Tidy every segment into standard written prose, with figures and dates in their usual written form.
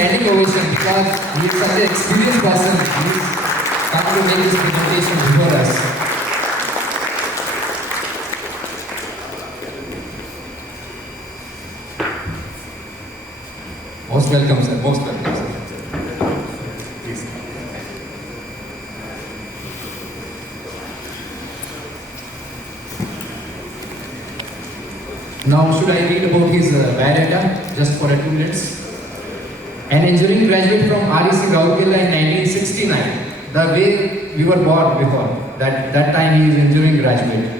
standing ovation because he is such an experienced person. He is come to make this presentation before us. Most welcome, sir. Most welcome, sir. Please. Now, should I read about his biodata just for 2 minutes? An engineering graduate from REC Rourkela in 1969. The way we were born before, that time he is engineering graduate.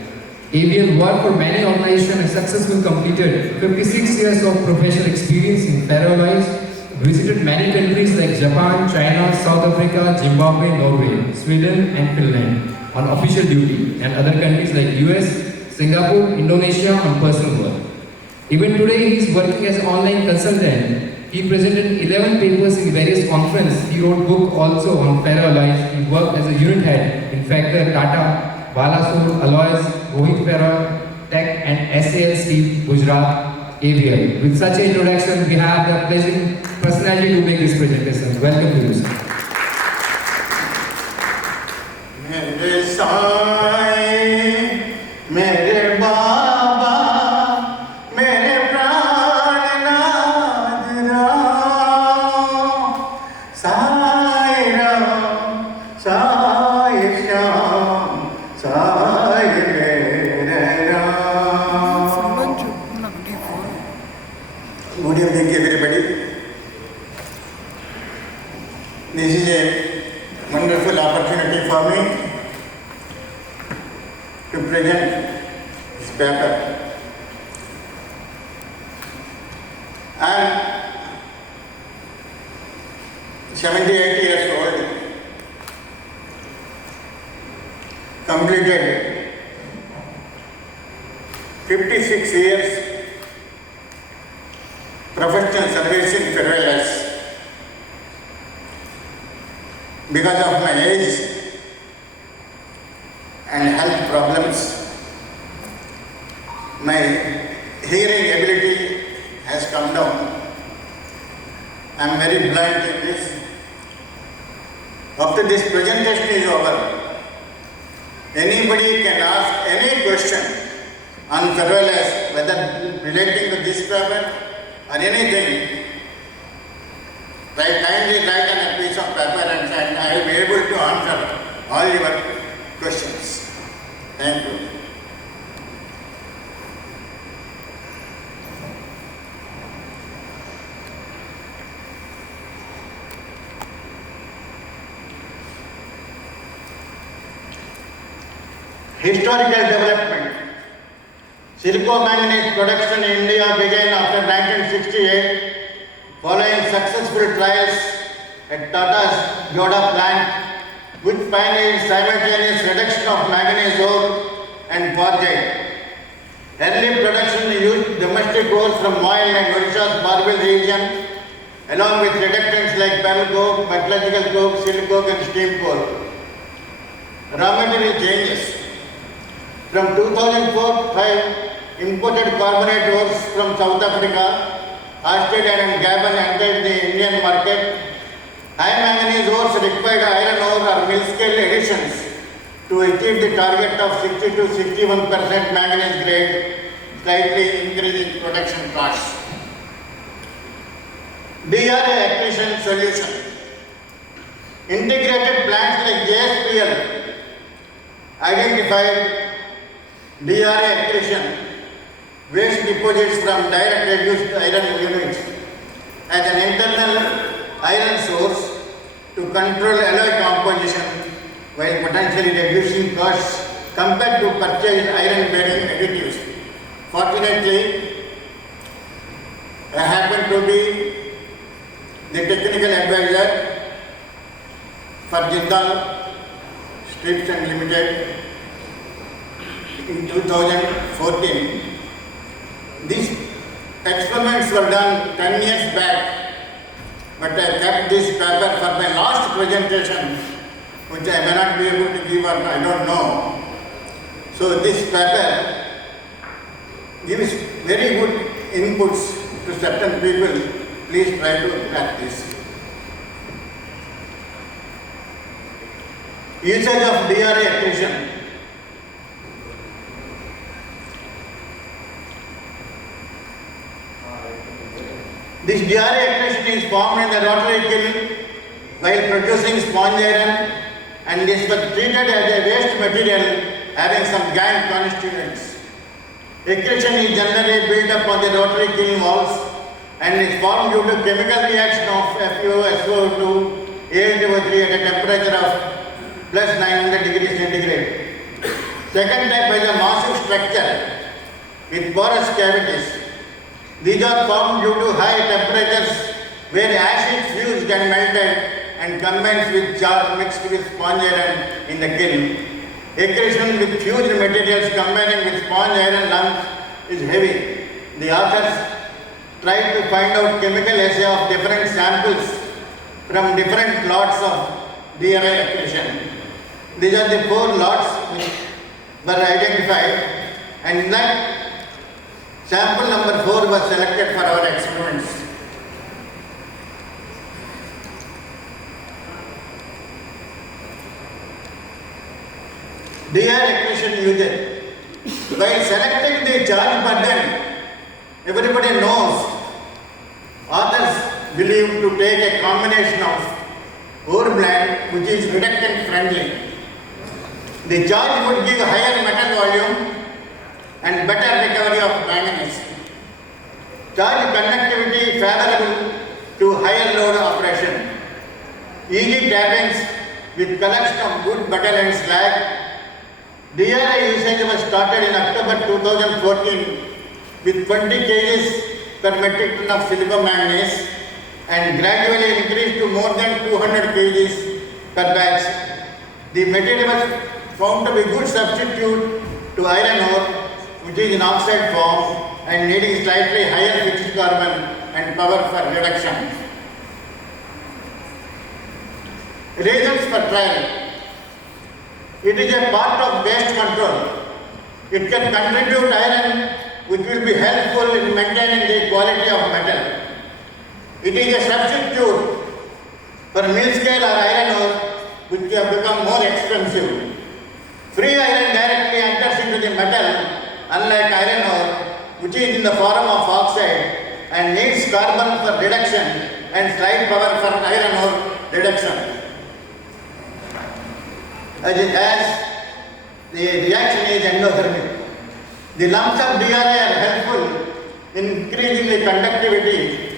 A.V.L worked for many organizations and successfully completed 56 years of professional experience in ferro alloys, visited many countries like Japan, China, South Africa, Zimbabwe, Norway, Sweden and Finland on official duty, and other countries like US, Singapore, Indonesia on personal work. Even today he is working as an online consultant. He presented 11 papers in various conferences. He wrote book also on ferro alloys. He worked as a unit head in FACOR, Tata, Balasur, Alloys, Mohit Ferro, Tech and SAL Steel, Gujarat, A.V.L. With such an introduction, we have the pleasant personality to make this presentation. Welcome to you, sir. Good evening, everybody. This is a wonderful opportunity for me to present this paper. I am 78 years old, completed 56 years professional service in ferro. Because of my age and health problems, my hearing ability has come down. I am very blind in this. After this presentation is over, anybody can ask any question on ferro, whether relating to this paper or anything. Kindly write on a piece of paper and I will be able to answer all your questions. Thank you. Historical development. Silico-manganese production in India began after 1968 following successful trials at Tata's Joda plant, which pioneered simultaneous reduction of manganese ore and bauxite. Early production used domestic ores from oil and Odisha's Barbel region, along with reductants like pearl coke, metallurgical coke, silicoke and steam coal. Raw material changes. From 2004-5, imported carbonate ores from South Africa, Australia and Gabon entered the Indian market. High manganese ores required iron ore or mill scale additions to achieve the target of 60 to 61% manganese grade, slightly increasing production costs. DRA acquisition solution. Integrated plants like A.V.L identified DRA acquisition, waste deposits from direct reduced iron units as an internal iron source to control alloy composition while potentially reducing costs compared to purchased iron bearing additives. Fortunately, I happen to be the technical advisor for Jindal Strips and Limited in 2014. These experiments were done 10 years back, but I kept this paper for my last presentation, which I may not be able to give or I don't know. So this paper gives very good inputs to certain people Please try to practice. Usage of DRA accretion. This DRA accretion is formed in the rotary kiln while producing sponge iron and is treated as a waste material having some gangue constituents. Accretion is generally built up on the rotary kiln walls and is formed due to chemical reaction of FeO, Al2O3 at a temperature of plus 900 degrees centigrade. Second type is a massive structure with porous cavities. These are formed due to high temperatures where acid fused and melted and combines with char mixed with sponge iron in the kiln. Accretion with fused materials combining with sponge iron lumps is heavy. The authors tried to find out chemical assay of different samples from different lots of DRA accretion. These are the 4 lots which were identified, and that sample number 4 was selected for our experiments. DRA accretion usage. While selecting the charge burden, everybody knows authors believe to take a combination of ore blend which is reductant friendly. The charge would give higher metal volume and better recovery of manganese. Charge conductivity favorable to higher load operation. Easy tappings with collection of good metal and slag. DRA usage was started in October 2014 with 20 kg per metric ton of silicon manganese and gradually increased to more than 200 kg per batch. The material was found to be good substitute to iron ore, which is in oxide form and needing slightly higher fixed carbon and power for reduction. Reasons for trial. It is a part of waste control. It can contribute iron, which will be helpful in maintaining the quality of metal. It is a substitute for mill scale or iron ore, which have become more expensive. Free iron directly enters into the metal, unlike iron ore, which is in the form of oxide and needs carbon for reduction and slight power for iron ore reduction. As the reaction is endothermic. The lumps of DRA are helpful in increasing the conductivity,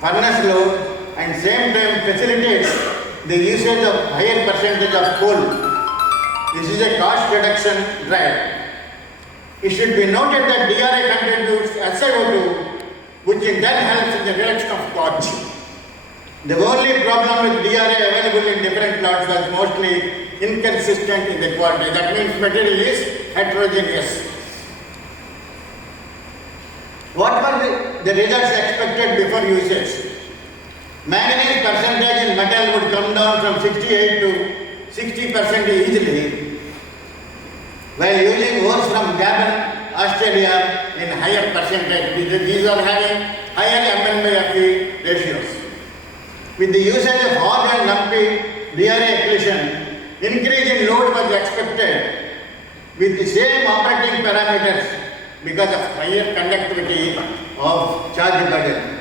furnace load, and same time facilitates the usage of higher percentage of coal. This is a cost reduction drive. It should be noted that DRA contributes SiO2, which in turn helps in the reduction of cost. The only problem with DRA available in different plots was mostly inconsistent in the quality. That means material is heterogeneous. What were the results expected before usage? Manganese percentage in metal would come down from 68 to 60% easily, while using ores from Gabon, Australia in higher percentage. These are having higher Mn/Fe ratios. With the usage of hard and lumpy DRA accretion, increase in load was expected with the same operating parameters because of higher conductivity of charge burden.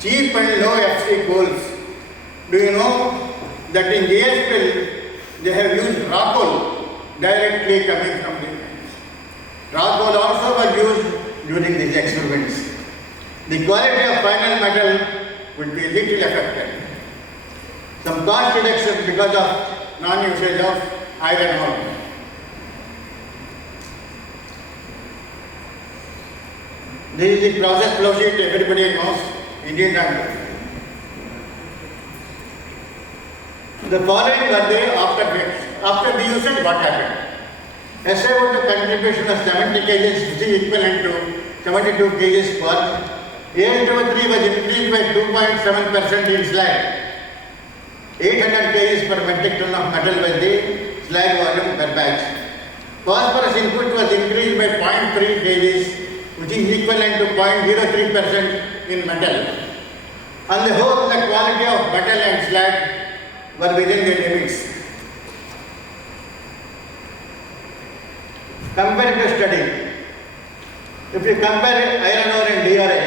Cheap and low FC coals. Do you know that in A.S.N they have used raw coal directly coming from the mines? Raw coal also was used during these experiments. The quality of final metal would be little affected. Some cost reduction because of non-usage of iron ore. This is the process flow sheet everybody knows, Indian Bank. The following were the after the usage, what happened? SiO2 contribution of 70 kg, which is equivalent to 72 kg per. Al2O3 was increased by 2.7% in slag. 800 kg per metric ton of metal was the slag volume per batch. Phosphorus input was increased by 0.3 kg, which is equivalent to 0.03% in metal. On the whole, the quality of metal and slag were within the limits. Comparative study. If you compare iron ore and DRI,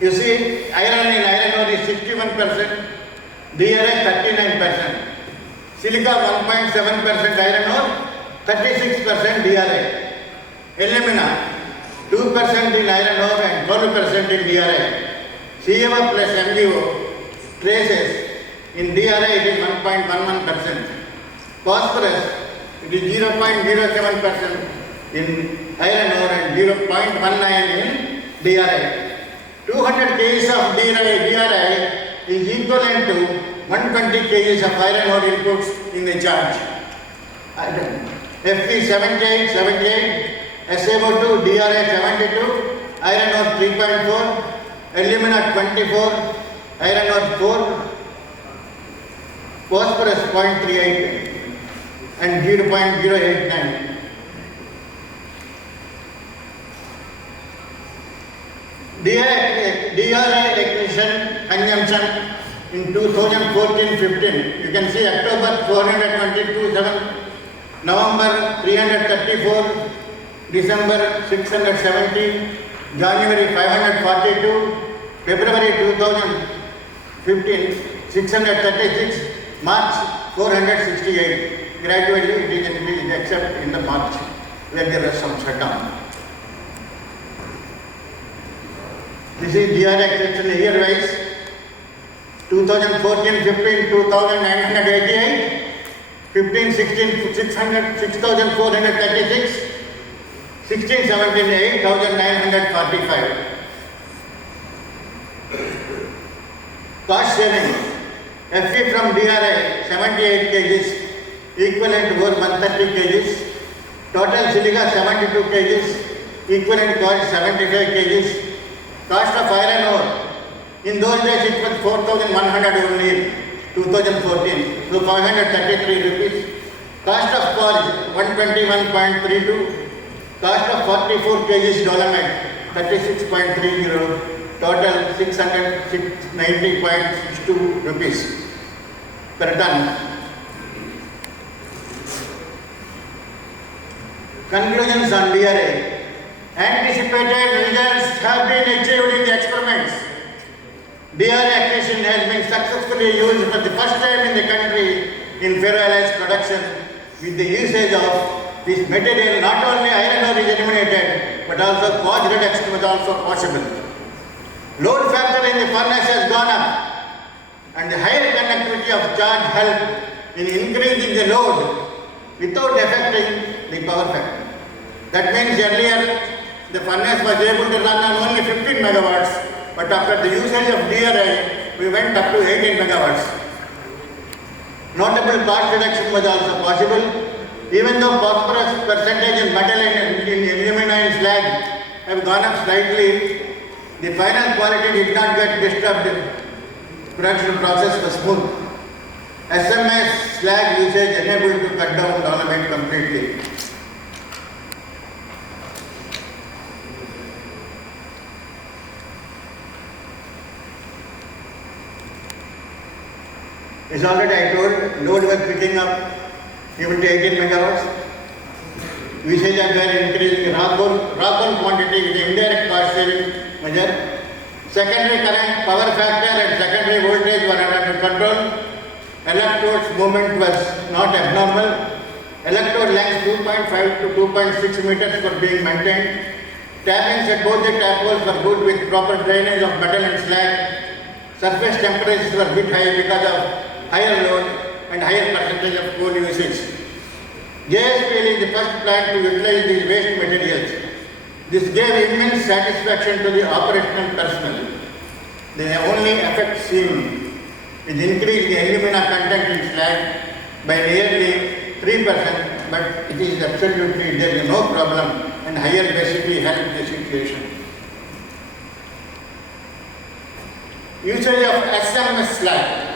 you see iron in iron ore is 61%, DRI 39%, silica 1.7% iron ore, 36% DRI, alumina 2% in iron ore and 12% in DRI, CMO plus MgO traces in DRI it is 1.11%, phosphorus it is 0.07% in iron ore and 0.19 in DRI. 200 kg of DRI is equivalent to 120 kg of iron ore inputs in the charge. Fe 78, SaO2, DRI 72, iron ore 3.4, alumina 24, iron ore 4, phosphorus 0.38 and 0.089. DRI acquisition consumption in 2014-15, you can see October 422, November 334, December 670, January 542, February 2015 636, March 468. Gradually it is increased except in the March where there was some shutdown. This is DRI acquisition year wise. 2014-15 2,988, 15-16 6,436, 16-17 8,945. Cost saving. Fe from DRI 78 kg equivalent over 130 kg. Total silica 72 kg equivalent cost 75 kg. Cost of iron ore. In those days it was 4,100 only, 2014, so 533 rupees. Cost of forge 121.32. Cost of 44 kg dolomite 36.30. Total 690.62 rupees per ton. Conclusions on DRI. Anticipated results have been achieved in the experiments. DRI acquisition has been successfully used for the first time in the country in ferroalloys production. With the usage of this material, not only iron ore is eliminated, but also cost reduction was also possible. Load factor in the furnace has gone up, and the higher conductivity of charge helped in increasing the load without affecting the power factor. That means earlier the furnace was able to run on only 15 megawatts, but after the usage of DRI, we went up to 18 megawatts. Notable cost reduction was also possible. Even though phosphorus percentage in metal and in alumina and slag have gone up slightly, the final quality did not get disturbed. Production process was smooth. SMS slag usage enabled to cut down dolomite completely. As already I told, load was picking up even to 18 megawatts. Usage of were increasing. Raw coal quantity is the indirect cost saving measure. Secondary current, power factor and secondary voltage were under control. Electrodes movement was not abnormal. Electrode length 2.5 to 2.6 meters were being maintained. Tappings at both the tap holes were good with proper drainage of metal and slag. Surface temperatures were a bit high because of higher load and higher percentage of coal usage. JSPL is the first plant to utilize these waste materials. This gave immense satisfaction to the operational personnel. The only effect seen is increase the alumina content in slag by nearly 3%, but it is absolutely, there is no problem, and higher density helps the situation. Usage of SMS slag.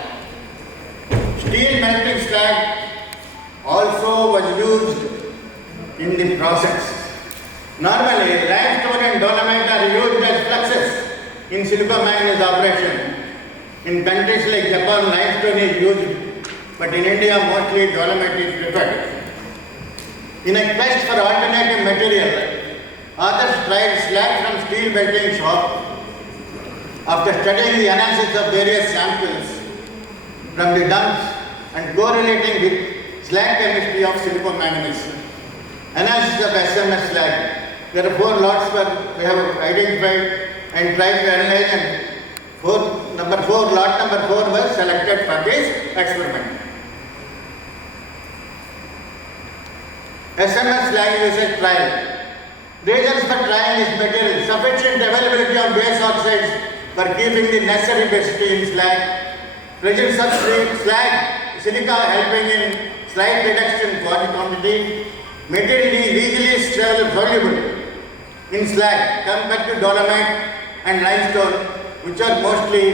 Steel melting slag also was used in the process. Normally, limestone and dolomite are used as fluxes in silicomanganese operation. In countries like Japan, limestone is used, but in India, mostly dolomite is preferred. In a quest for alternative material, authors tried slag from steel melting shop. After studying the analysis of various samples from the dumps and correlating with slag chemistry of silicomanganese. Analysis of SMS slag. There are 4 lots we have identified and tried to analyze, and lot number 4 was selected for this experiment. SMS slag usage trial. Reasons for trying this material: sufficient availability of base oxides for keeping the necessary density in slag, presence of slag, silica helping in slight reduction in quantity, material is easily soluble in slag compared to dolomite and limestone, which are mostly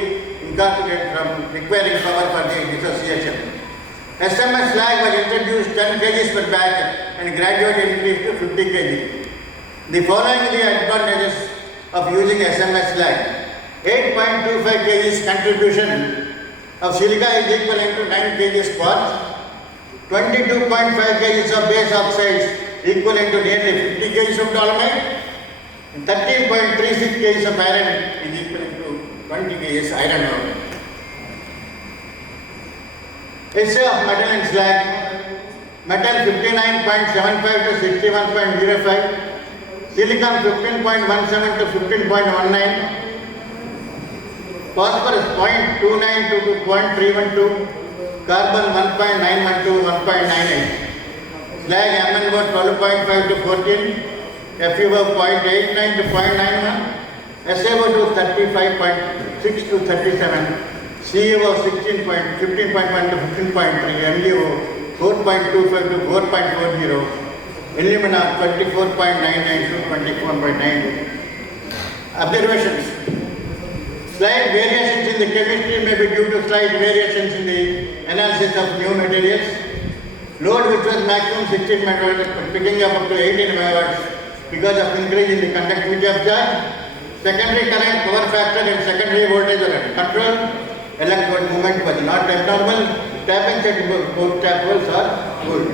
incorporated from requiring power for the dissociation. SMS slag was introduced 10 kg per batch and gradually increased to 50 kg. The following are the advantages of using SMS slag. 8.25 kg contribution of silica is equivalent to 9 kg quartz. 22.5 kg of base oxides equivalent to nearly 50 kg of dolomite. 13.36 kg of iron is equivalent to 20 kg iron ore. Essay of metal and slag. Metal 59.75 to 61.05. Silicon 15.17 to 15.19. Phosphorus 0.29 to 0.312. Carbon 1.91 to 1.98. Slag MnO 12.5 to 14. FeO 0.89 to 0.91. SaO2 35.6 to 37. CaO 15.1 to 15.3. MgO 4.25 to 4.40. Alumina 24.99 to 24.90. Observations. Slight variations in the chemistry may be due to slight variations in the analysis of new materials. Load which was maximum 16 MW picking up to 18 MW because of increase in the conductivity of charge. Secondary current, power factor and secondary voltage were under control. Electrode movement was not abnormal. Tapping set both tap holes are good.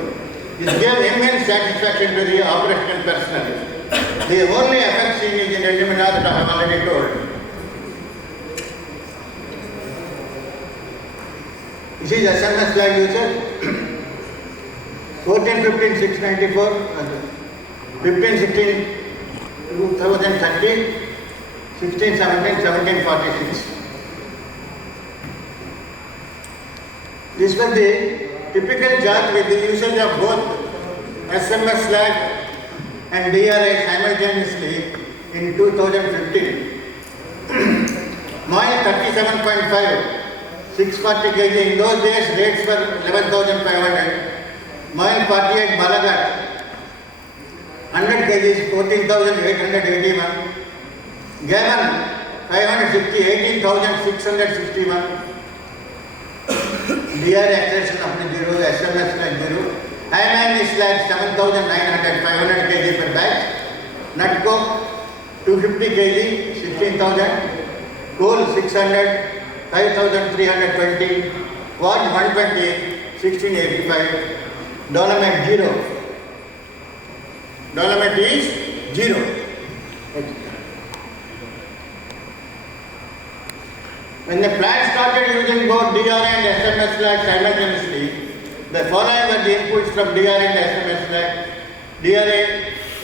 This gave immense satisfaction to the operational personnel. The only effect seen is in alumina that I have already told. This is SMS slag usage. 14, 15, 694, 15, 16, 2030, 16, 17, 1746. This was the typical chart with the usage of both SMS slag and DRI simultaneously in 2015. Moil 37.5, 640 kg. In those days, rates were 11,500. Moil 48 Balaghat, 100 kg, 14,881. Gammon 560, 18,661. DRI acceleration of the 0, SMS slag 0. Iron slag 7,900, 500 kg per batch. Nut coke 250 kg, 16,000. Coal 600, 5,320. Quartz 120, 1685. Dolomite 0. Dolomite is 0. When the plant started using both DRI and SMS slag simultaneously, the following were the inputs from DRI and SMS slag. DRI,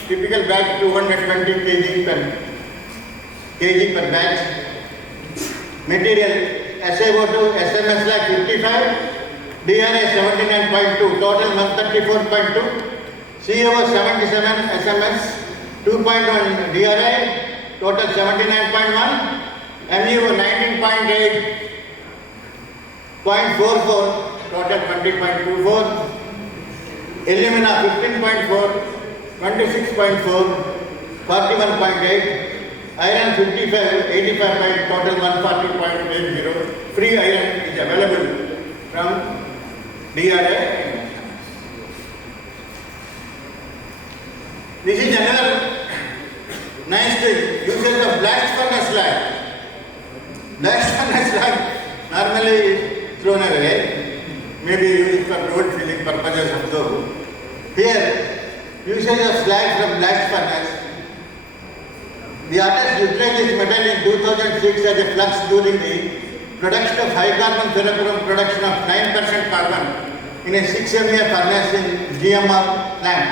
typical batch 220 kg per batch. Material SaO2, SMS slag 55, DRI 79.2, total 134.2, CaO 77, SMS 2.1 DRI, total 79.1, MeO 19.8, 0.44, total 20.24, alumina 15.4, 26.4, 41.8, iron 55, 85, total 140.80. Free iron is available from DRI. This is another nice thing. Usage of blast furnace slag. Blast furnace slag normally thrown away, maybe used for road filling purposes also. Here, usage of slag from blast furnace. The artist utilized this metal in 2006 as a flux during the production of high carbon ferrochrome production of 9% carbon in a 6 MA furnace in GMR plant.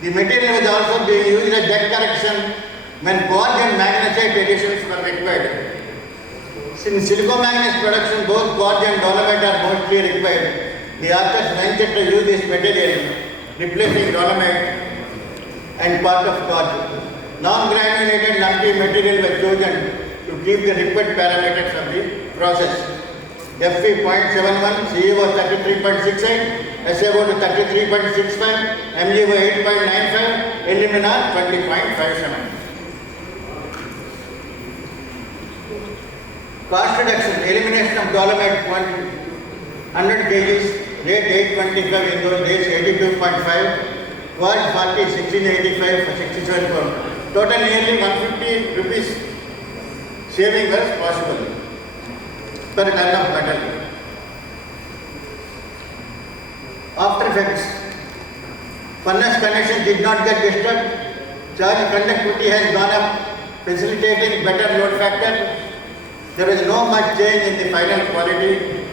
The material was also being used as deck correction when quartz and magnesite additions were required. Since silicomanganese production, both quartz and dolomite are mostly required, the artist ventured to use this material, replacing dolomite and part of quartz. Non-granulated lumpy material was chosen to keep the required parameters of the process. Fe 0.71, CEO 33.68, SAO to 33.65, MgO 8.95, alumina 20.57. Cost reduction, elimination of dolomite 100 kg, rate 825 in those days 82.5, quartz 40, 1685 for 67 pounds. Total nearly 150 rupees saving was possible per ton of metal. After effects, furnace connection did not get disturbed. Charge conductivity has gone up, facilitating better load factor. There is no much change in the final quality,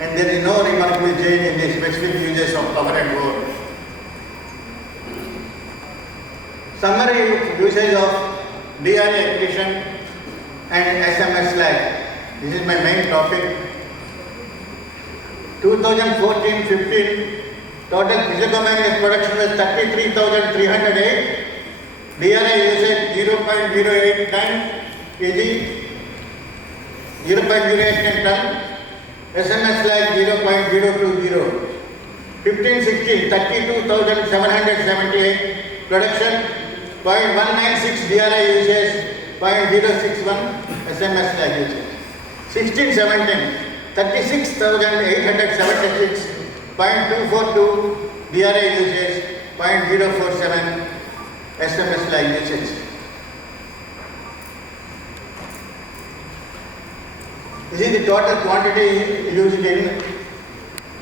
and there is no remarkable change in the specific uses of power and ore. Summary usage of DRA accretion and SMS slag. This is my main topic. 2014-15 total physicomanganese production was 33,308. DRA usage 0.089 kg, 0.089 ton. SMS slag 0.020. 15-16 32,778 production. 0.196 DRI usage, 0.061 SMS slag usage. 16-17, 36,876, 0.242 DRI usage, 0.047 SMS slag usage. This is the total quantity used in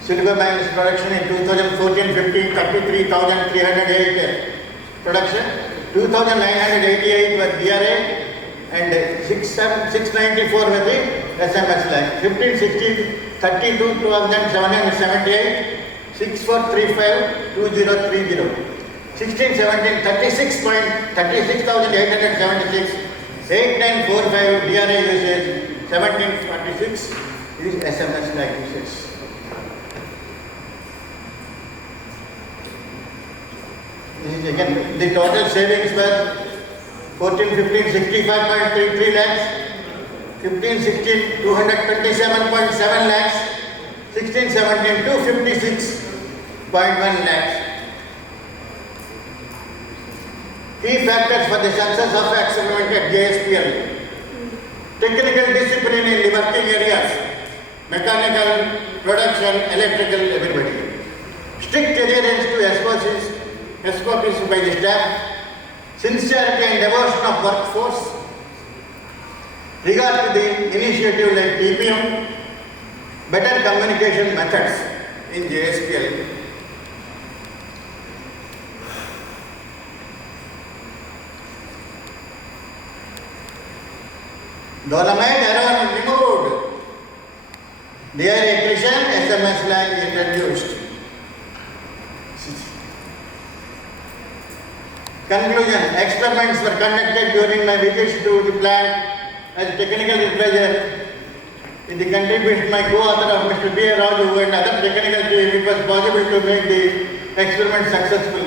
silicomanganese production in 2014-15, 33,308 production. 2,988 was DRA and 694 was the SMS slag. 15-16, 32,778, 6435, 2030. 16-17, 36,876, 8945 DRA usage, 1746 is SMS slag usage. This is again the total savings were 14-15 65.33 lakhs, 15-16 227.7 lakhs, 16-17 256.1 lakhs. Key factors for the success of experiment at JSPL: technical discipline in the working areas, mechanical, production, electrical, everybody. Strict adherence to SOPs by the staff, sincerity and devotion of workforce, regard to the initiative like TPM, better communication methods in JSPL. Dolomite error removed. Their accretion SMS lag introduced. Conclusion: experiments were conducted during my visits to the plant as technical advisor. In the contribution my co-author of Mr. B. A. Raju and other technical team, it was possible to make the experiment successful.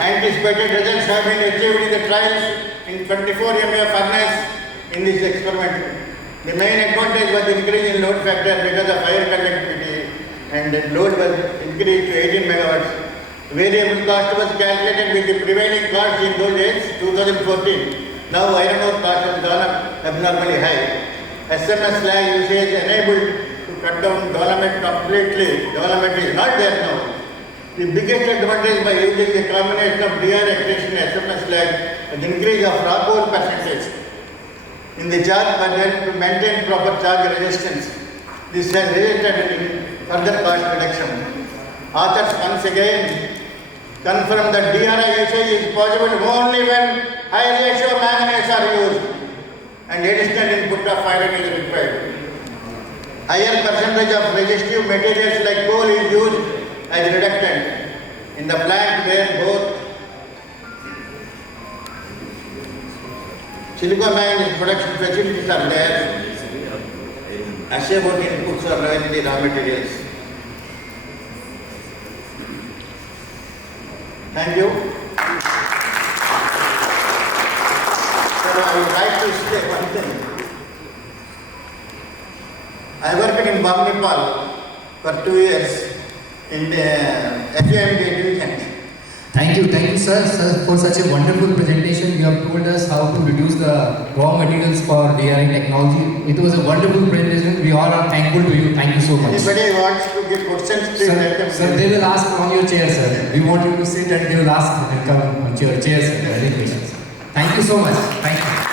Anticipated results have been achieved in the trials in 24 MA furnace in this experiment. The main advantage was increase in load factor because of higher conductivity, and the load was increased to 18 megawatts. Variable cost was calculated with the prevailing cost in those days, 2014. Now iron ore cost has gone up abnormally high. SMS slag usage enabled to cut down dolomite completely. Dolomite is not there now. The biggest advantage by using the combination of DR accretion and SMS slag is increase of rock ore percentage. in the charge burden to maintain proper charge resistance. This has resulted in further cost reduction. Authors once again confirm that DRI usage is possible only when high ratio manganese are used and additional input of iron is required. Higher percentage of resistive materials like coal is used as reductant in the plant where both silicon manganese production facilities are there. Assessable inputs are there in the raw materials. Thank you. Sir, I would like to say one thing. I worked in Bangaramma for 2 years in the FACOR division. Thank you, sir, for such a wonderful presentation. You have told us how to reduce the raw materials for DRI technology. It was a wonderful presentation. We all are thankful to you. Thank you so much. Anybody wants to give questions, please let them. Sir, they will ask on your chair, sir. We want you to sit and they will ask and come on your chair, sir. Any questions? Thank you so much. Thank you.